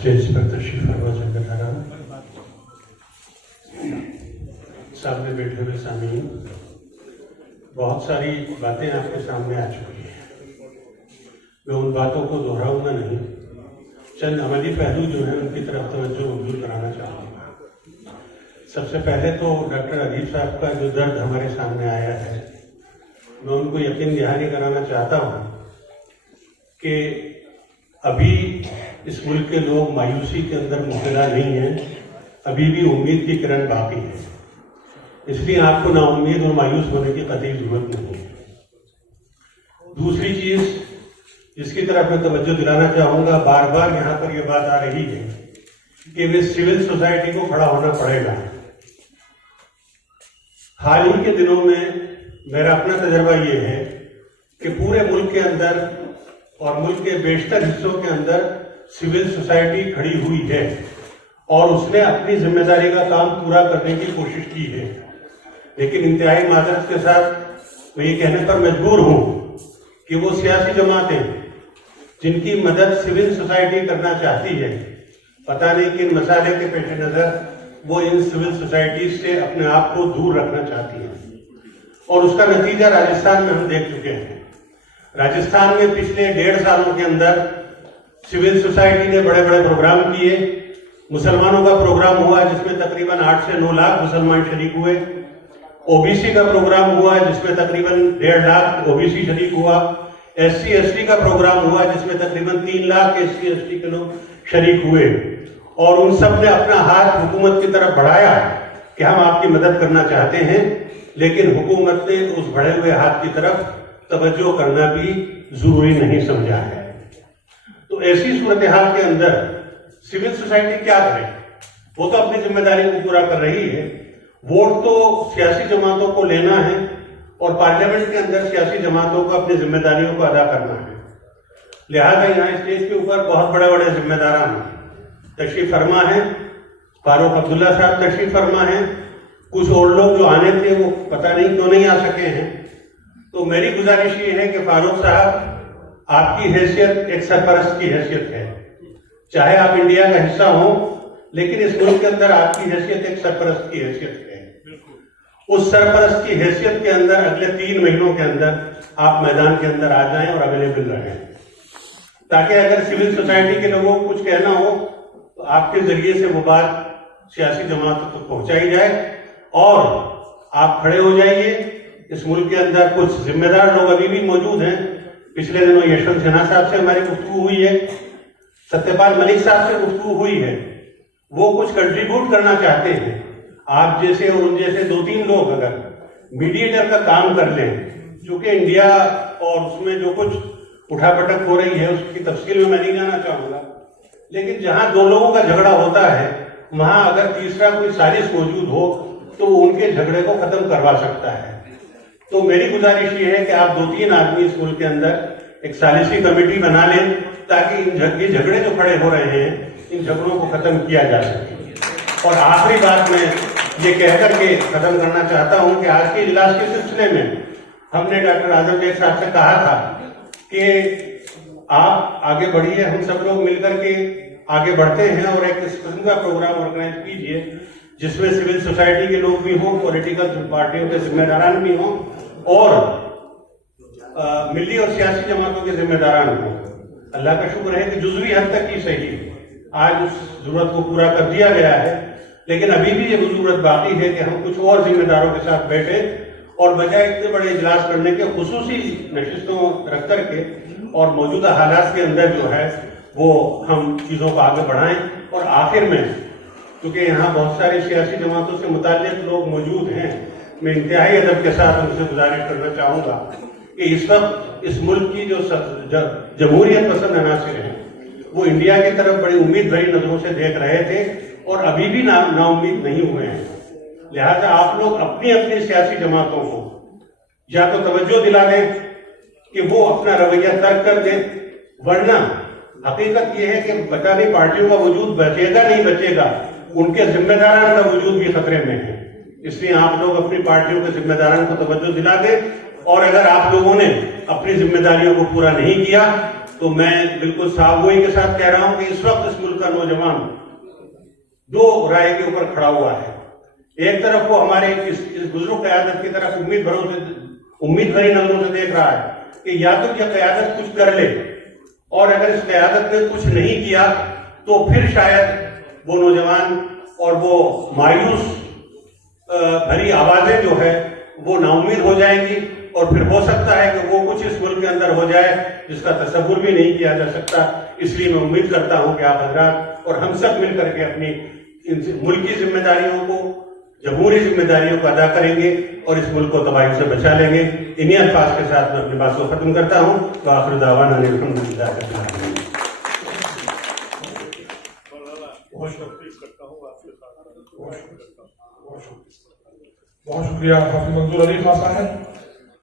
Stage पर तशरीफ फरमा ज़िम्मेदारान, सामने बैठे हुए सामीन, बहुत सारी बातें आपके सामने आ चुकी हैं। मैं उन बातों को दोहराऊंगा नहीं, चंद अमली पहलू जो है उनकी तरफ तवज्जो मबजूल कराना चाहूँगा। सबसे पहले तो डॉक्टर अदीब साहब का जो दर्द हमारे सामने आया है, मैं उनको यकीन दहानी कराना चाहता हूँ कि अभी इस मुल्क के लोग मायूसी के अंदर मुब्तला नहीं हैं, अभी भी उम्मीद की किरण बाकी है। इसलिए आपको नाउम्मीद और मायूस होने की कतई जरूरत नहीं है। दूसरी चीज जिसकी तरफ मैं तवज्जो दिलाना चाहूंगा, बार बार यहाँ पर यह बात आ रही है कि वे सिविल सोसाइटी को खड़ा होना पड़ेगा। हाल ही के दिनों में मेरा अपना तजर्बा यह है कि पूरे मुल्क के अंदर और मुल्क के बेशतर हिस्सों के अंदर सिविल सोसाइटी खड़ी हुई है और उसने अपनी जिम्मेदारी का काम पूरा करने की कोशिश की है। लेकिन इंतहाई माजरत के साथ मैं ये कहने पर मजबूर हूं कि वो सियासी जमातें जिनकी मदद सिविल सोसाइटी करना चाहती है, पता नहीं किन मसाले के पेश नजर वो इन सिविल सोसाइटी से अपने आप को दूर रखना चाहती है। और उसका नतीजा राजस्थान में हम देख चुके हैं। राजस्थान में पिछले 1.5 सालों के अंदर सिविल सोसाइटी ने बड़े बड़े प्रोग्राम किए। मुसलमानों का प्रोग्राम हुआ जिसमें तकरीबन 8 से 9 लाख मुसलमान शरीक हुए। ओबीसी का प्रोग्राम हुआ जिसमें तकरीबन 1.5 लाख ओबीसी शरीक हुआ। एससी एसटी का प्रोग्राम हुआ जिसमें तकरीबन 3 लाख एससी एसटी के लोग शरीक हुए। और उन सब ने अपना हाथ हुकूमत की तरफ बढ़ाया कि हम आपकी मदद करना चाहते हैं, लेकिन हुकूमत ने उस बढ़े हुए हाथ की तरफ तवज्जो करना भी जरूरी नहीं समझा है। तो ऐसी सूरत हाल के अंदर सिविल सोसाइटी क्या करे? वो तो अपनी जिम्मेदारी को पूरा कर रही है। वोट तो सियासी जमातों को लेना है और पार्लियामेंट के अंदर सियासी जमातों को अपनी जिम्मेदारियों को अदा करना है। लिहाजा यहाँ स्टेज के ऊपर बहुत बड़े बड़े जिम्मेदारान तशरीफ फरमा है। फारूक अब्दुल्ला साहब तशरीफ फरमा है। कुछ और लोग जो आने थे वो पता नहीं क्यों नहीं आ सके हैं। तो मेरी गुजारिश ये है कि फारूक साहब, आपकी हैसियत एक सरपरस्त की हैसियत है। चाहे आप इंडिया का हिस्सा हो, लेकिन इस मुल्क के अंदर आपकी हैसियत एक सरपरस्त की हैसियत है। उस सरपरस्त की हैसियत के अंदर अगले 3 महीनों के अंदर आप मैदान के अंदर आ जाएं और अवेलेबल रहें, ताकि अगर सिविल सोसाइटी के लोगों को कुछ कहना हो तो आपके जरिए से वो बात सियासी जमातों तक पहुंचाई जाए और आप खड़े हो जाइए। इस मुल्क के अंदर कुछ जिम्मेदार लोग अभी भी मौजूद हैं। पिछले दिनों यशवंत सिन्हा साहब से हमारी गुफ्तगू हुई है, सत्यपाल मलिक साहब से गुफ्तगू हुई है। वो कुछ कंट्रीब्यूट करना चाहते हैं। आप जैसे और उन जैसे 2-3 लोग अगर मीडिएटर का काम कर लें, चूंकि इंडिया और उसमें जो कुछ उठापटक हो रही है उसकी तफसील में मैं नहीं जाना चाहूंगा, लेकिन जहां 2 लोगों का झगड़ा होता है वहां अगर तीसरा कोई साजिश मौजूद हो तो उनके झगड़े को खत्म करवा सकता है। तो मेरी गुजारिश ये है कि आप 2-3 आदमी इस मुल्क के अंदर एक सालिसी कमेटी बना लें, ताकि ये झगड़े जो खड़े हो रहे हैं इन झगड़ों को खत्म किया जा सके। और आखिरी बात मैं ये कहकर के खत्म करना चाहता हूं कि आज के इजलास के सिलसिले में हमने डॉक्टर आजम बेग साहब से कहा था कि आप आगे बढ़िए, हम सब लोग मिलकर के आगे बढ़ते हैं और एक इस किस्म का प्रोग्राम ऑर्गेनाइज कीजिए जिसमें सिविल सोसाइटी के लोग भी हों, पॉलिटिकल पार्टियों के जिम्मेदारान भी हों और मिली और सियासी जमातों के जिम्मेदारान हों। अल्लाह का शुक्र है कि जुज़वी हद तक ही सही आज उस जरूरत को पूरा कर दिया गया है, लेकिन अभी भी ये जरूरत बाकी है कि हम कुछ और जिम्मेदारों के साथ बैठे और बजाय इतने बड़े इजलास करने के खुसूसी नशिस्तों रख करके और मौजूदा हालात के अंदर जो है वो हम चीजों को आगे बढ़ाएं। और आखिर में क्योंकि यहाँ बहुत सारी सियासी जमातों से मुताल्लिक लोग मौजूद हैं, मैं इंतहाई अदब के साथ उनसे गुजारिश करना चाहूंगा कि इस वक्त इस मुल्क की जो जमहूरियत पसंद अनासिर हैं वो इंडिया की तरफ बड़ी उम्मीद भरी नजरों से देख रहे थे और अभी भी नाउम्मीद नहीं हुए हैं। लिहाजा आप लोग अपनी अपनी सियासी जमातों को या तो तवज्जो दिला दें कि वो अपना रवैया तर्क कर दें, वरना हकीकत यह है कि पता नहीं पार्टियों का वजूद बचेगा नहीं बचेगा, उनके जिम्मेदारान का वजूद भी खतरे में है। इसलिए आप लोग अपनी पार्टियों के जिम्मेदारान को तवज्जो दिला दें और अगर आप लोगों ने अपनी जिम्मेदारियों को पूरा नहीं किया تو میں بالکل صاف گوئی کے ساتھ کہہ رہا ہوں کہ اس وقت اس ملک کا نوجوان دو رائے کے اوپر کھڑا ہوا ہے. ایک طرف وہ ہمارے اس بزرگ قیادت کی طرف امید بھری نظروں سے دیکھ رہا ہے کہ یا تو یہ قیادت کچھ کر لے، اور اگر اس قیادت نے کچھ نہیں کیا تو پھر شاید وہ نوجوان اور وہ مایوس بھری آوازیں جو ہے وہ نا امید ہو جائیں گی، اور پھر ہو سکتا ہے کہ وہ کچھ اس ملک کے اندر ہو جائے جس کا تصور بھی نہیں کیا جا سکتا. اس لیے میں امید کرتا ہوں کہ آپ حضرات اور ہم سب مل کر کے اپنی ملکی ذمہ داریوں کو، جمہوری ذمہ داریوں کو ادا کریں گے اور اس ملک کو تباہی سے بچا لیں گے. انہی الفاظ کے ساتھ میں اپنی بات کو ختم کرتا ہوں. وآخر دعوانا ان الحمدللہ رب العالمین. بہت شکریہ حافظ منظور علی خان صاحب.